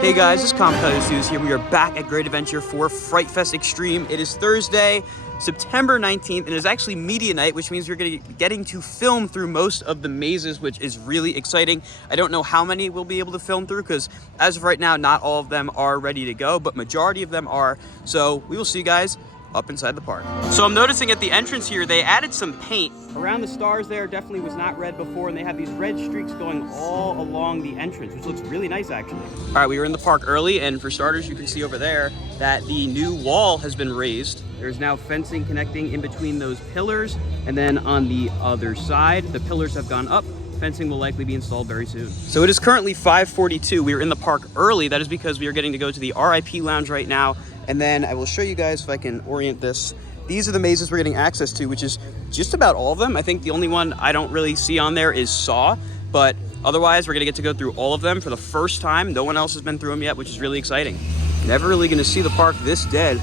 Hey guys, this is Competitive News here. We are back at Great Adventure for Fright Fest Extreme. It is Thursday, September 19th, and it is actually media night, which means we're getting to film through most of the mazes, which is really exciting. I don't know how many we'll be able to film through because as of right now, not all of them are ready to go, but majority of them are. So we will see you guys up inside the park. So I'm noticing at the entrance here, they added some paint. Around the stars there definitely was not red before, and they have these red streaks going all along the entrance, which looks really nice actually. All right, we were in the park early, and for starters, you can see over there that the new wall has been raised. There's now fencing connecting in between those pillars, and then on the other side, the pillars have gone up. Fencing will likely be installed very soon. So it is currently 5:42. We were in the park early. That is because we are getting to go to the RIP lounge right now. And then I will show you guys if I can orient this. These are the mazes we're getting access to, which is just about all of them. I think the only one I don't really see on there is Saw, but otherwise we're gonna get to go through all of them for the first time. No one else has been through them yet, which is really exciting. Never really gonna see the park this dead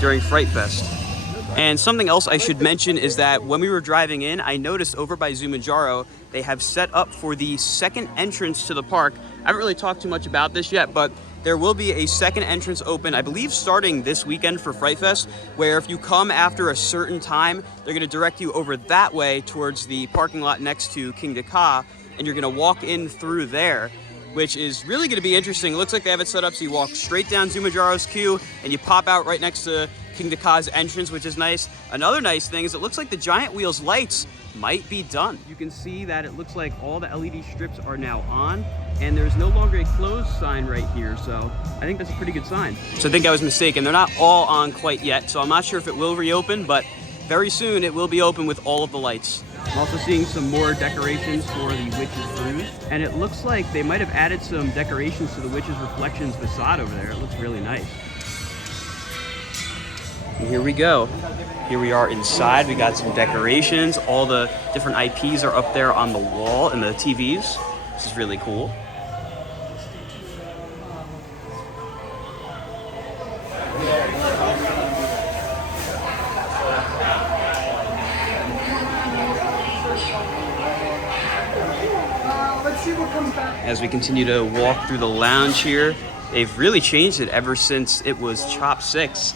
during Fright Fest. And something else I should mention is that when we were driving in, I noticed over by Zumajaro, they have set up for the second entrance to the park. I haven't really talked too much about this yet, but there will be a second entrance open, I believe starting this weekend for Fright Fest, where if you come after a certain time, they're gonna direct you over that way towards the parking lot next to King Dakar, and you're gonna walk in through there, which is really gonna be interesting. It looks like they have it set up so you walk straight down Zumajaro's queue and you pop out right next to King Dakar's entrance, which is nice. Another nice thing is it looks like the Giant Wheel's lights might be done. You can see that it looks like all the LED strips are now on, and there's no longer a closed sign right here, so I think that's a pretty good sign. So I think I was mistaken. They're not all on quite yet, so I'm not sure if it will reopen, but very soon it will be open with all of the lights. I'm also seeing some more decorations for the Witch's Brews, and it looks like they might have added some decorations to the Witch's Reflections facade over there. It looks really nice. And here we go. Here we are inside. We got some decorations. All the different IPs are up there on the wall and the TVs. This is really cool. As we continue to walk through the lounge here, they've really changed it ever since it was Chop 6.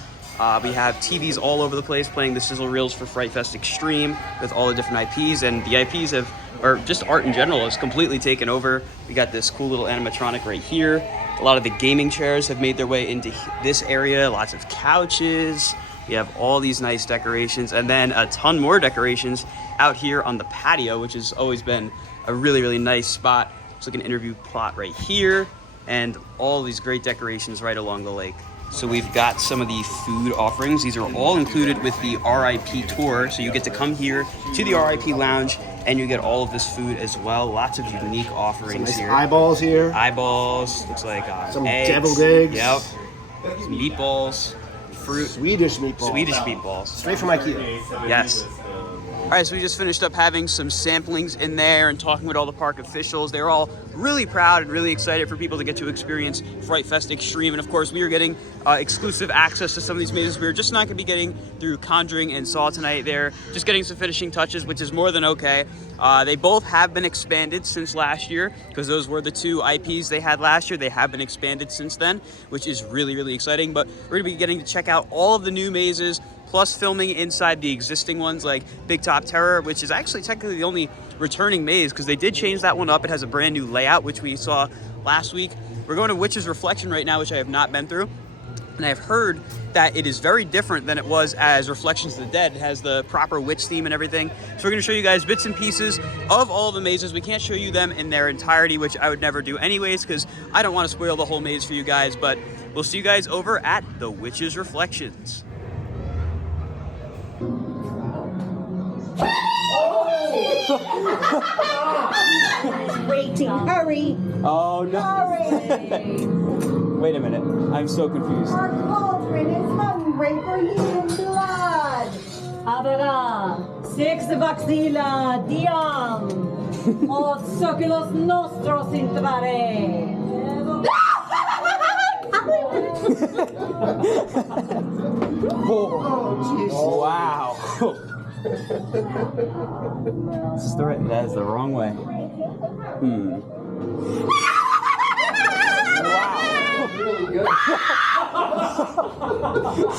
We have TVs all over the place playing the sizzle reels for Fright Fest Extreme with all the different IPs, and the IPs or just art in general, has completely taken over. We got this cool little animatronic right here. A lot of the gaming chairs have made their way into this area, lots of couches. We have all these nice decorations, and then a ton more decorations out here on the patio, which has always been a really, really nice spot. It's like an interview plot right here, and all these great decorations right along the lake. So we've got some of the food offerings. These are all included with the RIP tour. So you get to come here to the RIP lounge and you get all of this food as well. Lots of unique offerings some nice here. Eyeballs here. Eyeballs, looks like some eggs. deviled eggs. Yep. Some meatballs, fruit. Swedish meatballs. Swedish meatballs. Straight from IKEA. Yes. All right, so we just finished up having some samplings in there and talking with all the park officials. They were all really proud and really excited for people to get to experience Fright Fest Extreme. And of course, we were getting exclusive access to some of these mazes. We were just not gonna be getting through Conjuring and Saw tonight. They're just getting some finishing touches, which is more than okay. They both have been expanded since last year because those were the two IPs they had last year. They have been expanded since then, which is really, really exciting. But we're gonna be getting to check out all of the new mazes, plus filming inside the existing ones like Big Top Terror, which is actually technically the only returning maze because they did change that one up. It has a brand new layout, which we saw last week. We're going to Witch's Reflection right now, which I have not been through. And I've heard that it is very different than it was as Reflections of the Dead. It has the proper witch theme and everything. So we're gonna show you guys bits and pieces of all the mazes. We can't show you them in their entirety, which I would never do anyways, because I don't want to spoil the whole maze for you guys, but we'll see you guys over at the Witch's Reflections. Waiting, hurry! Oh no! Hurry! Wait a minute, I'm so confused. Our cauldron is hungry for human blood! Abera, sex vaxila diam! Och circulos nostros intevare! Oh, wow. That is the wrong way. Wow. I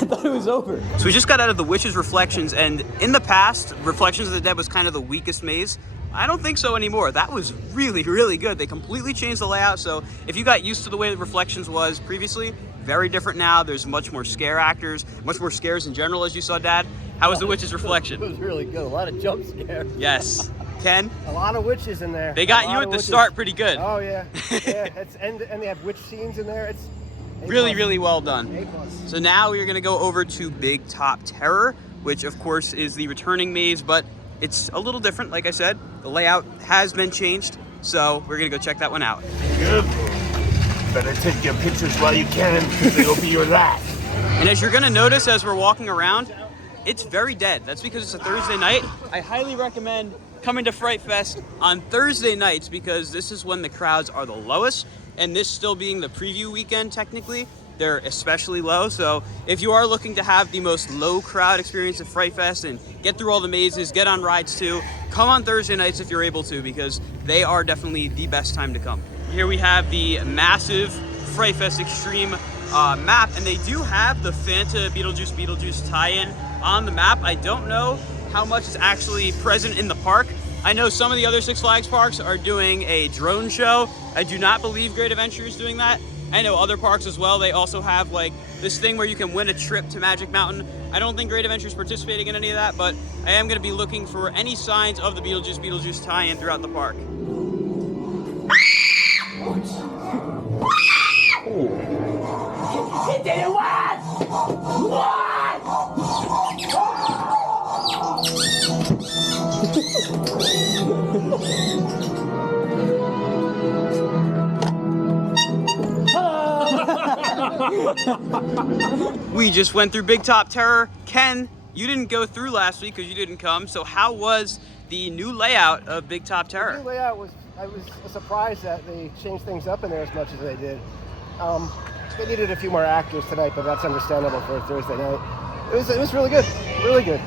thought it was over. So we just got out of the Witch's Reflections, and in the past, Reflections of the Dead was kind of the weakest maze. I don't think so anymore. That was really, really good. They completely changed the layout, so if you got used to the way the Reflections was previously, very different now. There's much more scare actors, much more scares in general, as you saw, Dad. How was the Witch's Reflection? It was really good. A lot of jump scares. Yes. Ken? A lot of witches in there. They got you at the start pretty good. Oh yeah, yeah. And they have witch scenes in there. It's really, really well done. A+. So now we're gonna go over to Big Top Terror, which of course is the returning maze, but it's a little different. Like I said, the layout has been changed, so we're gonna go check that one out. Good. Better take your pictures while you can, because they'll be your last. And as you're gonna notice as we're walking around, it's very dead. That's because it's a Thursday night. I highly recommend coming to Fright Fest on Thursday nights because this is when the crowds are the lowest, and this still being the preview weekend technically, they're especially low. So if you are looking to have the most low crowd experience at Fright Fest and get through all the mazes, get on rides too, come on Thursday nights if you're able to, because they are definitely the best time to come. Here we have the massive Fright Fest Extreme map, and they do have the Fanta Beetlejuice tie-in on the map. I don't know how much is actually present in the park. I know some of the other Six Flags parks are doing a drone show. I do not believe Great Adventure is doing that. I know other parks as well, they also have like this thing where you can win a trip to Magic Mountain. I don't think Great Adventure is participating in any of that, but I am going to be looking for any signs of the Beetlejuice tie-in throughout the park. He did it once! We just went through Big Top Terror. Ken, you didn't go through last week because you didn't come, so how was the new layout of Big Top Terror? The new layout was, I was surprised that they changed things up in there as much as they did. They needed a few more actors tonight, but that's understandable for a Thursday night. It was really good, really good.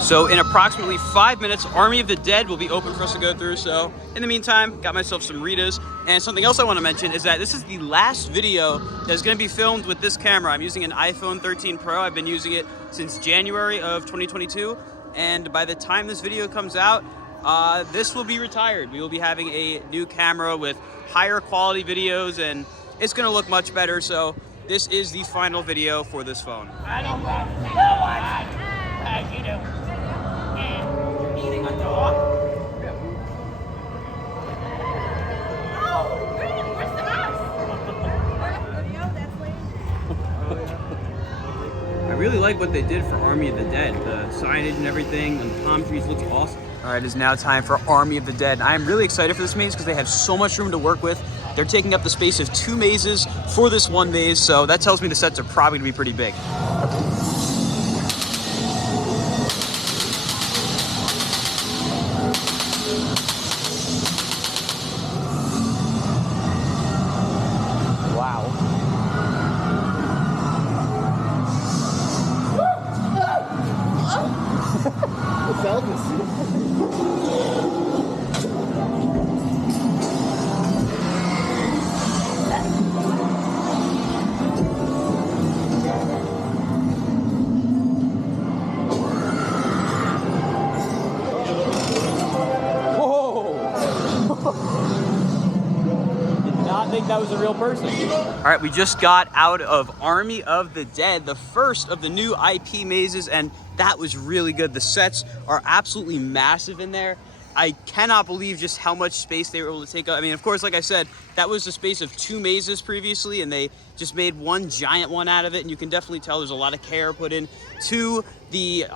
So in approximately 5 minutes, Army of the Dead will be open for us to go through. So in the meantime, got myself some Ritas. And something else I want to mention is that this is the last video that's going to be filmed with this camera. I'm using an iPhone 13 Pro. I've been using it since January of 2022. And by the time this video comes out, this will be retired. We will be having a new camera with higher quality videos, and it's going to look much better. So this is the final video for this phone. I don't want no one. Thank you. Eating a dog. Oh, where's the mouse? I really like what they did for Army of the Dead. The signage and everything and the palm trees looks awesome. All right, it is now time for Army of the Dead. I am really excited for this maze because they have so much room to work with. They're taking up the space of 2 mazes for this one maze, so that tells me the sets are probably gonna be pretty big. Wow. That was a real person. All right, we just got out of Army of the Dead, the first of the new IP mazes, and that was really good. The sets are absolutely massive in there. I cannot believe just how much space they were able to take up. I mean, of course, like I said, that was the space of 2 mazes previously, and they just made one giant one out of it, and you can definitely tell there's a lot of care put in to the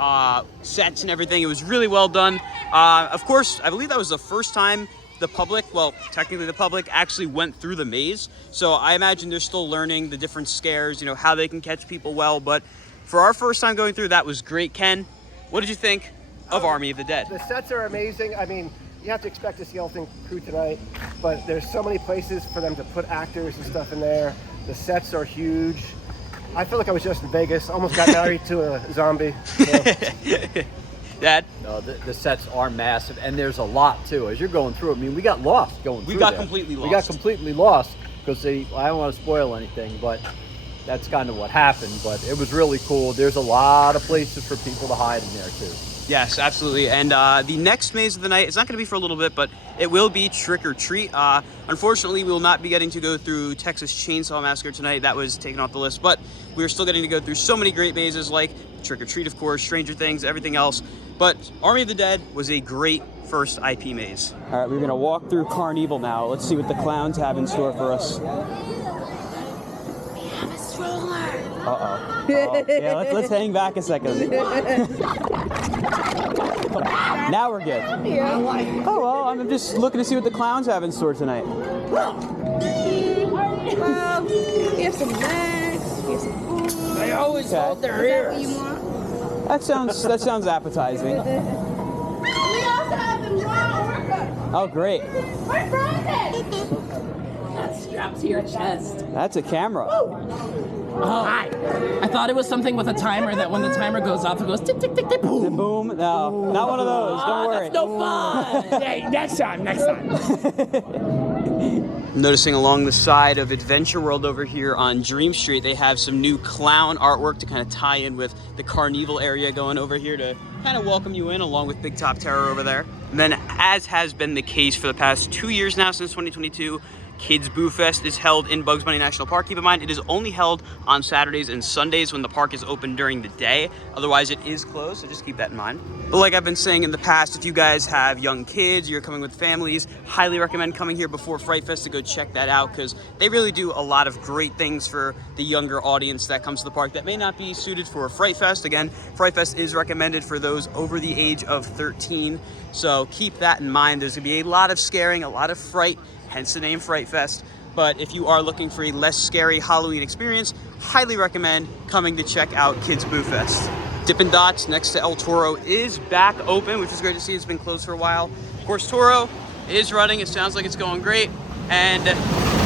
sets and everything. It was really well done. Of course, I believe that was the first time the public, well, technically the public actually went through the maze. So I imagine they're still learning the different scares, you know, how they can catch people well. But for our first time going through, that was great. Ken, what did you think of Army of the Dead? The sets are amazing. I mean, you have to expect a skeleton crew tonight, but there's so many places for them to put actors and stuff in there. The sets are huge. I feel like I was just in Vegas. Almost got married to a zombie. So. Dad? No, the sets are massive, and there's a lot too. As you're going through, I mean, we got lost going through. We got completely lost. We got completely lost because I don't want to spoil anything, but that's kind of what happened, but it was really cool. There's a lot of places for people to hide in there too. Yes, absolutely. And the next maze of the night is not going to be for a little bit, but it will be Trick or Treat. Unfortunately, we will not be getting to go through Texas Chainsaw Massacre tonight. That was taken off the list, but we're still getting to go through so many great mazes like Trick or Treat, of course, Stranger Things, everything else. But Army of the Dead was a great first IP maze. All right, we're going to walk through Carnival now. Let's see what the clowns have in store for us. Uh-oh. Yeah, let's hang back a second. Now we're good. Oh, well, I'm just looking to see what the clowns have in store tonight. We have some snacks, we have some food. They always hold their ears. You want? That sounds appetizing. We also have them raw workers. Oh, great. We're frozen. That's strapped to your chest. That's a camera. Oh, hi. I thought it was something with a timer that when the timer goes off, it goes tick, tick, tick, tick, boom. Boom. No, not one of those. Don't worry. That's no fun. Hey, next time. Noticing along the side of Adventure World over here on Dream Street, they have some new clown artwork to kind of tie in with the Carnival area going over here to kind of welcome you in, along with Big Top Terror over there. And then, as has been the case for the past 2 years now, since 2022, Kids Boo Fest is held in Bugs Bunny National Park. Keep in mind, it is only held on Saturdays and Sundays when the park is open during the day. Otherwise, it is closed, so just keep that in mind. But like I've been saying in the past, if you guys have young kids, you're coming with families, highly recommend coming here before Fright Fest to go check that out, because they really do a lot of great things for the younger audience that comes to the park that may not be suited for Fright Fest. Again, Fright Fest is recommended for those over the age of 13, so keep that in mind. There's gonna be a lot of scaring, a lot of fright, hence the name Fright Fest. But if you are looking for a less scary Halloween experience, highly recommend coming to check out Kids Boo Fest. Dippin' Dots next to El Toro is back open, which is great to see. It's been closed for a while. Of course, Toro is running. It sounds like it's going great. And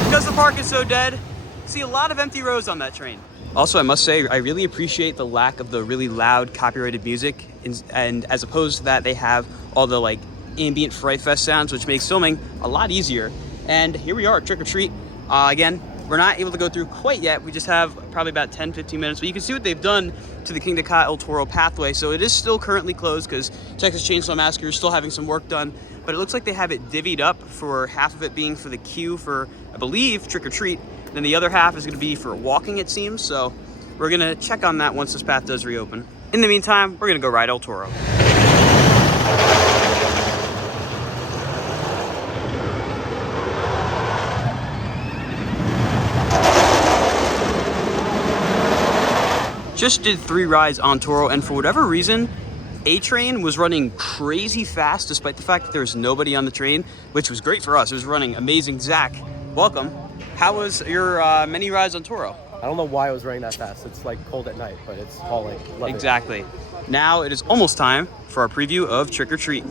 because the park is so dead, see a lot of empty rows on that train. Also, I must say, I really appreciate the lack of the really loud copyrighted music. And as opposed to that, they have all the like ambient Fright Fest sounds, which makes filming a lot easier. And here we are at Trick or Treat. Again, we're not able to go through quite yet. We just have probably about 10-15 minutes, but you can see what they've done to the King Ka El Toro pathway. So it is still currently closed because Texas Chainsaw Massacre is still having some work done, but it looks like they have it divvied up for half of it being for the queue for, I believe, Trick or Treat. Then the other half is gonna be for walking, it seems. So we're gonna check on that once this path does reopen. In the meantime, we're gonna go ride El Toro. Just did 3 rides on Toro, and for whatever reason, A-Train was running crazy fast despite the fact that there was nobody on the train, which was great for us. It was running amazing. Zach, welcome. How was your many rides on Toro? I don't know why it was running that fast. It's like cold at night, but it's hauling. Love it. Exactly. Now it is almost time for our preview of Trick or Treat.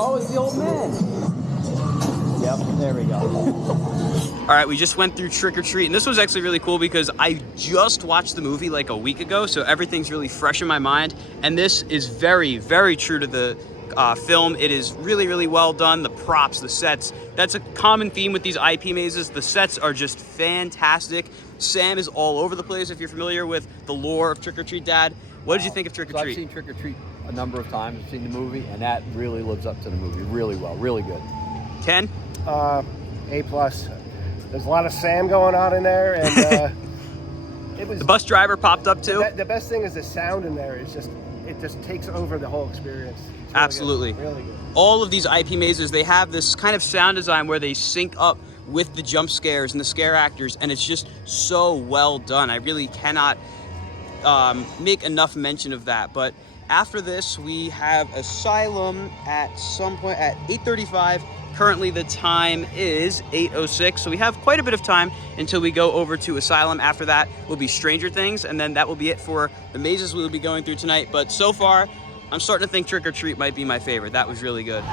Oh, it's the old man. Yep, there we go. All right, we just went through Trick or Treat, and this was actually really cool because I just watched the movie like a week ago, so everything's really fresh in my mind. And this is very, very true to the film. It is really, really well done. The props, the sets, that's a common theme with these IP mazes. The sets are just fantastic. Sam is all over the place. If you're familiar with the lore of Trick or Treat, Dad, what did you think of Trick or So Treat? I've seen Trick or Treat a number of times. I've seen the movie, and that really lives up to the movie really well, really good. Ken? A+. There's a lot of Sam going on in there, and it was. The bus driver popped up too? The best thing is the sound in there. It just takes over the whole experience. It's really Absolutely. good. Really good. All of these IP mazes, they have this kind of sound design where they sync up with the jump scares and the scare actors, and it's just so well done. I really cannot make enough mention of that. But after this, we have Asylum at some point at 8:35. Currently the time is 8:06, so we have quite a bit of time until we go over to Asylum. After that will be Stranger Things, and then that will be it for the mazes we will be going through tonight. But so far, I'm starting to think Trick or Treat might be my favorite. That was really good.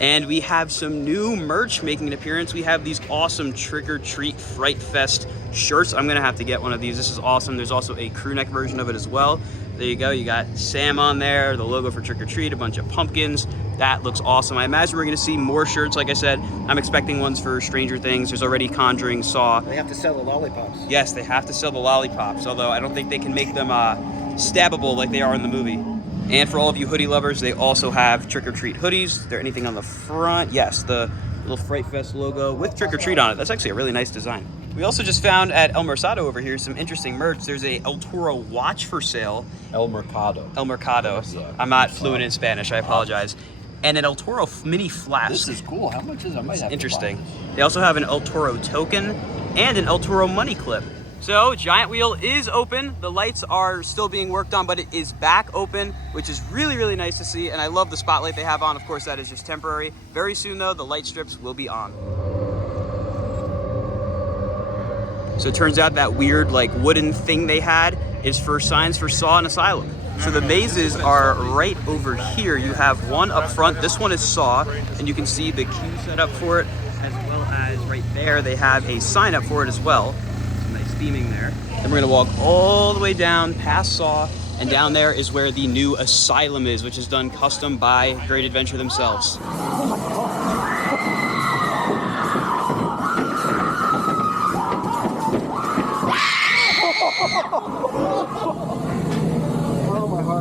And we have some new merch making an appearance. We have these awesome Trick or Treat Fright Fest shirts. I'm gonna have to get one of these. This is awesome. There's also a crew neck version of it as well. There you go. You got Sam on there, the logo for Trick or Treat, a bunch of pumpkins. That looks awesome. I imagine we're gonna see more shirts. Like I said, I'm expecting ones for Stranger Things. There's already Conjuring, Saw. They have to sell the lollipops. Yes, they have to sell the lollipops, although I don't think they can make them stabbable like they are in the movie. And for all of you hoodie lovers, they also have Trick or Treat hoodies. Is there anything on the front? Yes, the little Fright Fest logo with Trick or Treat on it. That's actually a really nice design. We also just found at El Mercado over here some interesting merch. There's a El Toro watch for sale. El Mercado. El Mercado. Yeah. I'm not fluent in Spanish, I apologize. And an El Toro mini flask. This is cool. How much is it? I might have Interesting. To buy this. They also have an El Toro token and an El Toro money clip. So Giant Wheel is open. The lights are still being worked on, but it is back open, which is really, really nice to see. And I love the spotlight they have on. Of course, that is just temporary. Very soon though, the light strips will be on. So it turns out that weird like wooden thing they had is for signs for Saw and Asylum. So the mazes are right over here. You have one up front. This one is Saw, and you can see the queue set up for it, as well as right there, they have a sign up for it as well. Some nice theming there. Then we're gonna walk all the way down past Saw, and down there is where the new Asylum is, which is done custom by Great Adventure themselves.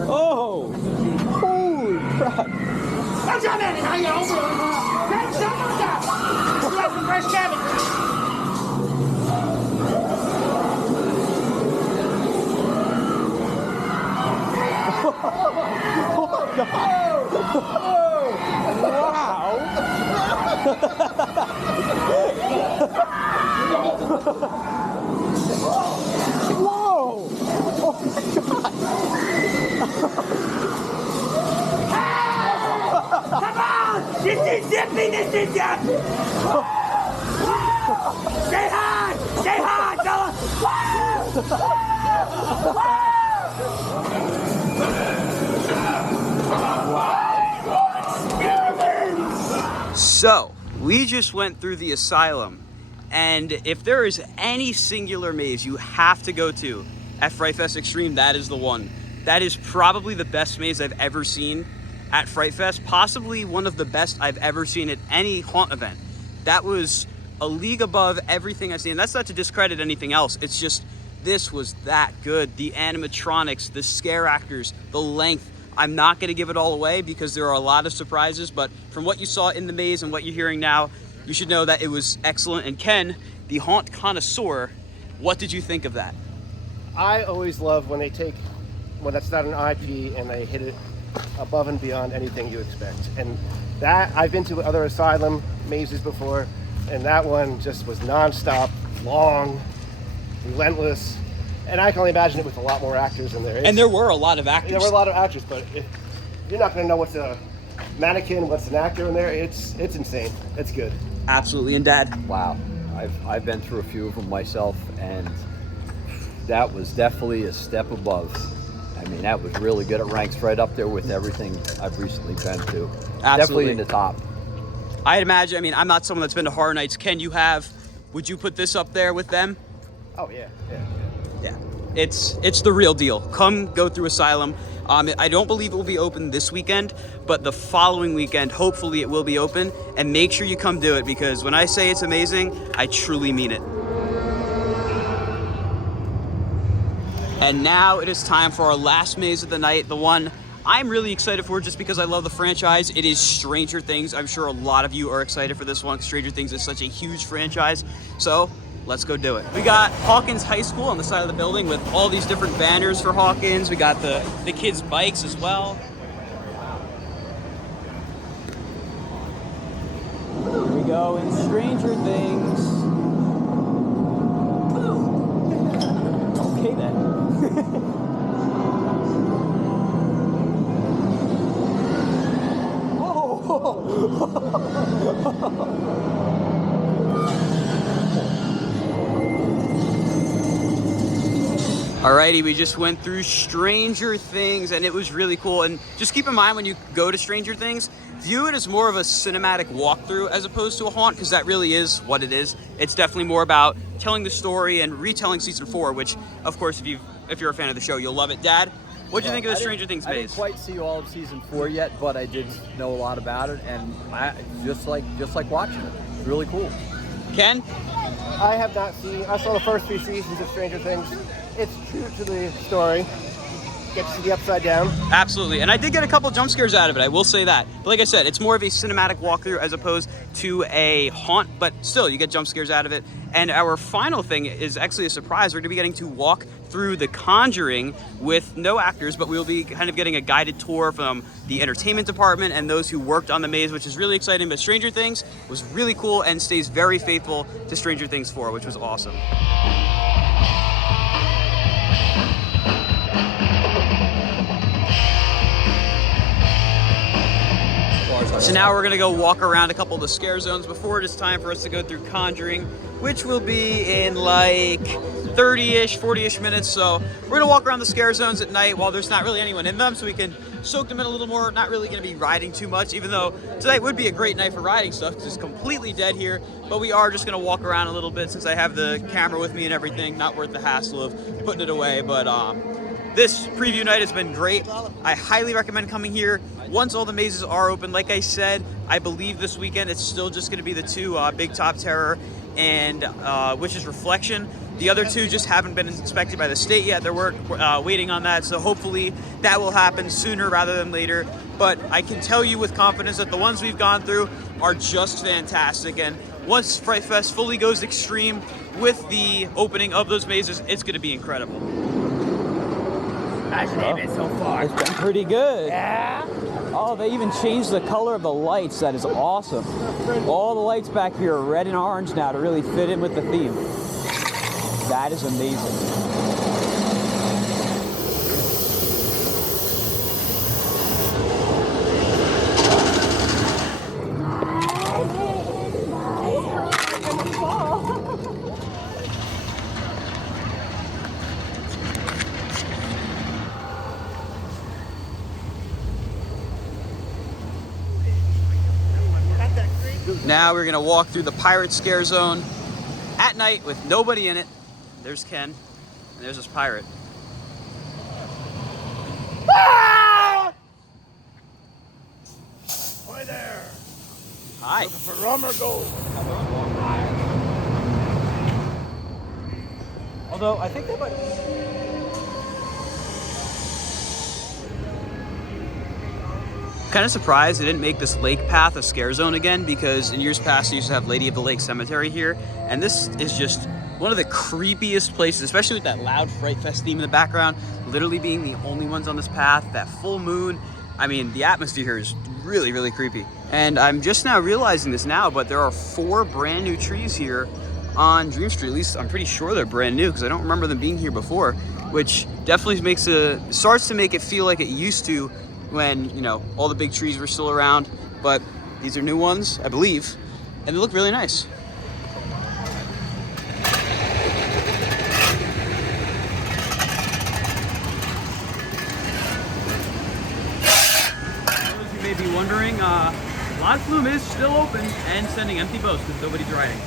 Oh! Holy crap! Whoa! Come on! This is zippy! This is zippy! Stay hard! Stay hard, fella! So, we just went through the Asylum, and if there is any singular maze you have to go to at Fright Fest Extreme, that is the one. That is probably the best maze I've ever seen at Fright Fest, possibly one of the best I've ever seen at any haunt event. That was a league above everything I've seen. That's not to discredit anything else. It's just, this was that good. The animatronics, the scare actors, the length. I'm not gonna give it all away because there are a lot of surprises, but from what you saw in the maze and what you're hearing now, you should know that it was excellent. And Ken, the haunt connoisseur, what did you think of that? I always love when they take, when that's not an IP and they hit it above and beyond anything you expect. And that, I've been to other Asylum mazes before, and that one just was nonstop, long, relentless. And I can only imagine it with a lot more actors in there. And there were a lot of actors. There were a lot of actors, but you're not going to know what's a mannequin, what's an actor in there. It's insane. It's good. Absolutely. And Dad? Wow. I've been through a few of them myself, and that was definitely a step above. I mean, that was really good. It ranks right up there with everything I've recently been to. Absolutely. Definitely in the top. I'd imagine, I mean, I'm not someone that's been to Horror Nights. Ken, you have. Would you put this up there with them? Oh, yeah. Yeah, it's the real deal. Come go through Asylum. I don't believe it will be open this weekend, but the following weekend, hopefully it will be open. And make sure you come do it, because when I say it's amazing, I truly mean it. And now it is time for our last maze of the night, the one I'm really excited for just because I love the franchise. It is Stranger Things. I'm sure a lot of you are excited for this one. Stranger Things is such a huge franchise. So let's go do it. We got Hawkins High School on the side of the building with all these different banners for Hawkins. We got the kids' bikes as well. Here we go in Stranger Things. Okay then. Alrighty, we just went through Stranger Things and it was really cool. And just keep in mind when you go to Stranger Things, view it as more of a cinematic walkthrough as opposed to a haunt, because that really is what it is. It's definitely more about telling the story and retelling season 4, which, of course, if you're a fan of the show, you'll love it. Dad, what do you think of the Stranger Things I didn't maze? quite see all of season 4 yet, but I did know a lot about it, and I just like watching it. It's really cool. Ken? I have not seen. I saw the first 3 seasons of Stranger Things. It's true to the story. Get to see the upside down. Absolutely, and I did get a couple jump scares out of it, I will say that. But like I said, it's more of a cinematic walkthrough as opposed to a haunt, but still, you get jump scares out of it. And our final thing is actually a surprise. We're gonna be getting to walk through The Conjuring with no actors, but we'll be kind of getting a guided tour from the entertainment department and those who worked on the maze, which is really exciting. But Stranger Things was really cool and stays very faithful to Stranger Things 4, which was awesome. So now we're gonna go walk around a couple of the scare zones before it is time for us to go through Conjuring, which will be in like 30-ish, 40-ish minutes. So we're gonna walk around the scare zones at night while there's not really anyone in them, so we can soak them in a little more. Not really gonna be riding too much, even though tonight would be a great night for riding stuff because it's completely dead here. But we are just gonna walk around a little bit since I have the camera with me and everything. Not worth the hassle of putting it away, but this preview night has been great. I highly recommend coming here once all the mazes are open. Like I said, I believe this weekend it's still just going to be the 2 Big Top Terror and Witch's Reflection. The other 2 just haven't been inspected by the state yet. They're waiting on that, so hopefully that will happen sooner rather than later. But I can tell you with confidence that the ones we've gone through are just fantastic. And once Fright Fest fully goes extreme with the opening of those mazes, it's going to be incredible. How's your day so far? It's been pretty good. Yeah? Oh, they even changed the color of the lights. That is awesome. All the lights back here are red and orange now to really fit in with the theme. That is amazing. Now we're gonna walk through the pirate scare zone at night with nobody in it. There's Ken, and there's this pirate. Ah! Hi there. Hi. Looking for rum or gold? Although I think they might. Kind of surprised they didn't make this lake path a scare zone again, because in years past they used to have Lady of the Lake Cemetery here, and this is just one of the creepiest places, especially with that loud Fright Fest theme in the background, literally being the only ones on this path, that full moon. I mean, the atmosphere here is really, really creepy. And I'm just now realizing this now, but there are 4 brand new trees here on Dream Street. At least I'm pretty sure they're brand new because I don't remember them being here before, which definitely starts to make it feel like it used to when, you know, all the big trees were still around. But these are new ones, I believe, and they look really nice. As you may be wondering, Lot Flume is still open and sending empty boats because nobody's riding.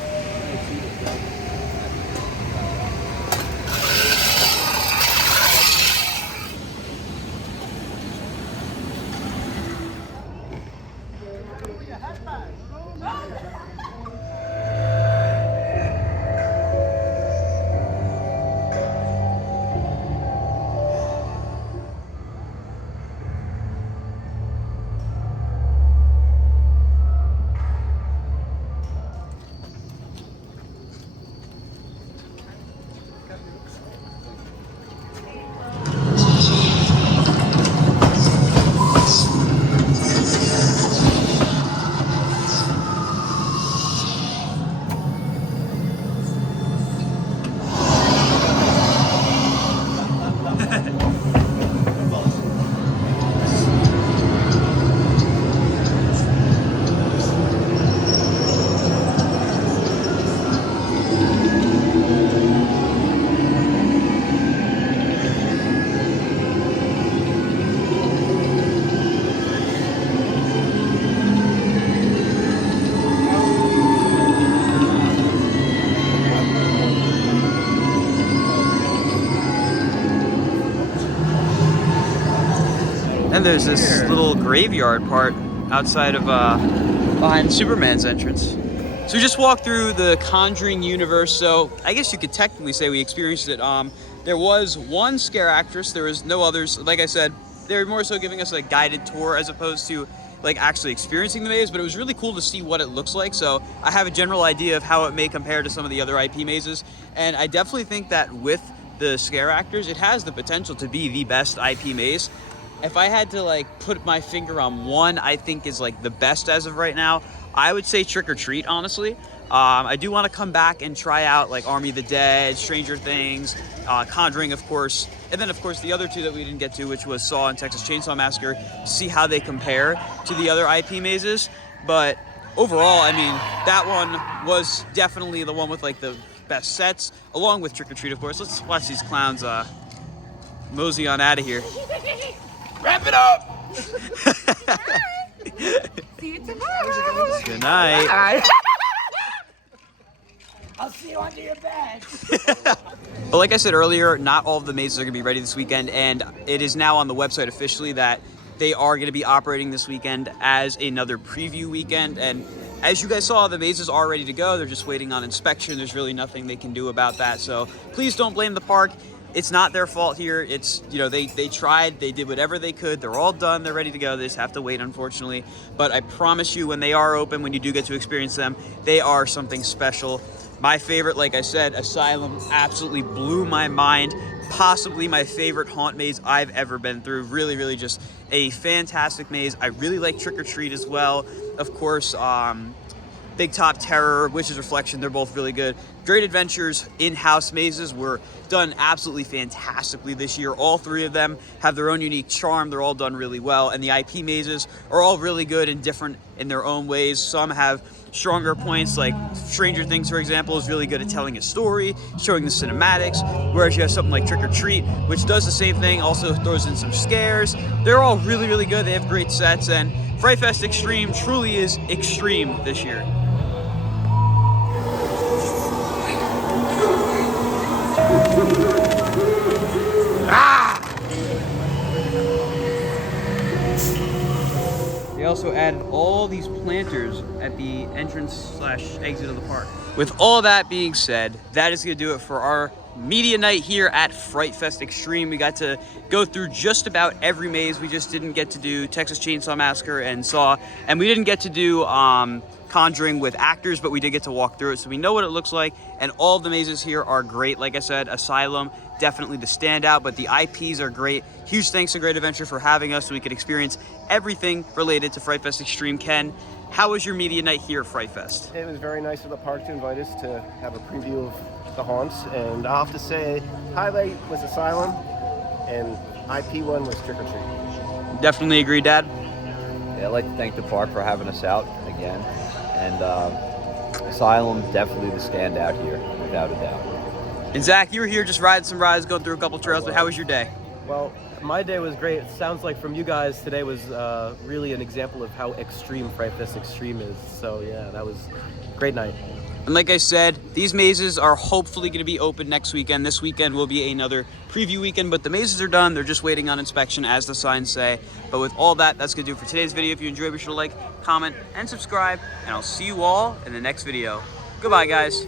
And there's this little graveyard part outside of behind Superman's entrance. So we just walked through the Conjuring universe, so I guess you could technically say we experienced it. There was one scare actress, there was no others. Like I said, they're more so giving us a guided tour as opposed to like actually experiencing the maze, but it was really cool to see what it looks like. So I have a general idea of how it may compare to some of the other IP mazes. And I definitely think that with the scare actors, it has the potential to be the best IP maze. If I had to like put my finger on one I think is like the best as of right now, I would say Trick or Treat, honestly. I do want to come back and try out like Army of the Dead, Stranger Things, Conjuring, of course, and then of course the other two that we didn't get to, which was Saw and Texas Chainsaw Massacre, see how they compare to the other IP mazes. But overall, I mean, that one was definitely the one with like the best sets, along with Trick or Treat, of course. Let's watch these clowns mosey on out of here. Wrap it up! See you tomorrow. Good night. I'll see you under your bed. But like I said earlier, not all of the mazes are going to be ready this weekend, and it is now on the website officially that they are going to be operating this weekend as another preview weekend. And as you guys saw, the mazes are ready to go. They're just waiting on inspection. There's really nothing they can do about that. So please don't blame the park. It's not their fault here. It's, you know, they tried, they did whatever they could. They're all done, they're ready to go. They just have to wait, unfortunately. But I promise you, when they are open, when you do get to experience them, they are something special. My favorite, like I said, Asylum absolutely blew my mind. Possibly my favorite haunt maze I've ever been through. Really, really just a fantastic maze. I really like Trick or Treat as well. Of course, Big Top Terror, Witch's Reflection, they're both really good. Great Adventures in-house mazes were done absolutely fantastically this year. All three of them have their own unique charm. They're all done really well. And the IP mazes are all really good and different in their own ways. Some have stronger points, like Stranger Things, for example, is really good at telling a story, showing the cinematics, whereas you have something like Trick or Treat, which does the same thing, also throws in some scares. They're all really, really good. They have great sets, and Fright Fest Extreme truly is extreme this year. They also added all these planters at the entrance/exit of the park. With all that being said, that is going to do it for our media night here at Fright Fest Extreme. We got to go through just about every maze. We just didn't get to do Texas Chainsaw Massacre and Saw, and we didn't get to do Conjuring with actors, but we did get to walk through it, so we know what it looks like. And all of the mazes here are great. Like I said, Asylum, definitely the standout, but the IPs are great. Huge thanks to Great Adventure for having us so we could experience everything related to Fright Fest Extreme. Ken, how was your media night here at Fright Fest? It was very nice of the park to invite us to have a preview of the haunts, and I'll have to say highlight was Asylum and IP one was Trick or Treat. Definitely agree, Dad. Yeah, I'd like to thank the park for having us out again. And Asylum, definitely the standout here, without a doubt. And Zach, you were here just riding some rides, going through a couple trails, but how was your day? Well, my day was great. It sounds like from you guys today was really an example of how extreme Fright Fest Extreme is. So yeah, that was a great night. And like I said, these mazes are hopefully going to be open next weekend. This weekend will be another preview weekend, but the mazes are done. They're just waiting on inspection, as the signs say. But with all that, that's going to do it for today's video. If you enjoyed, be sure to like, comment, and subscribe. And I'll see you all in the next video. Goodbye, guys.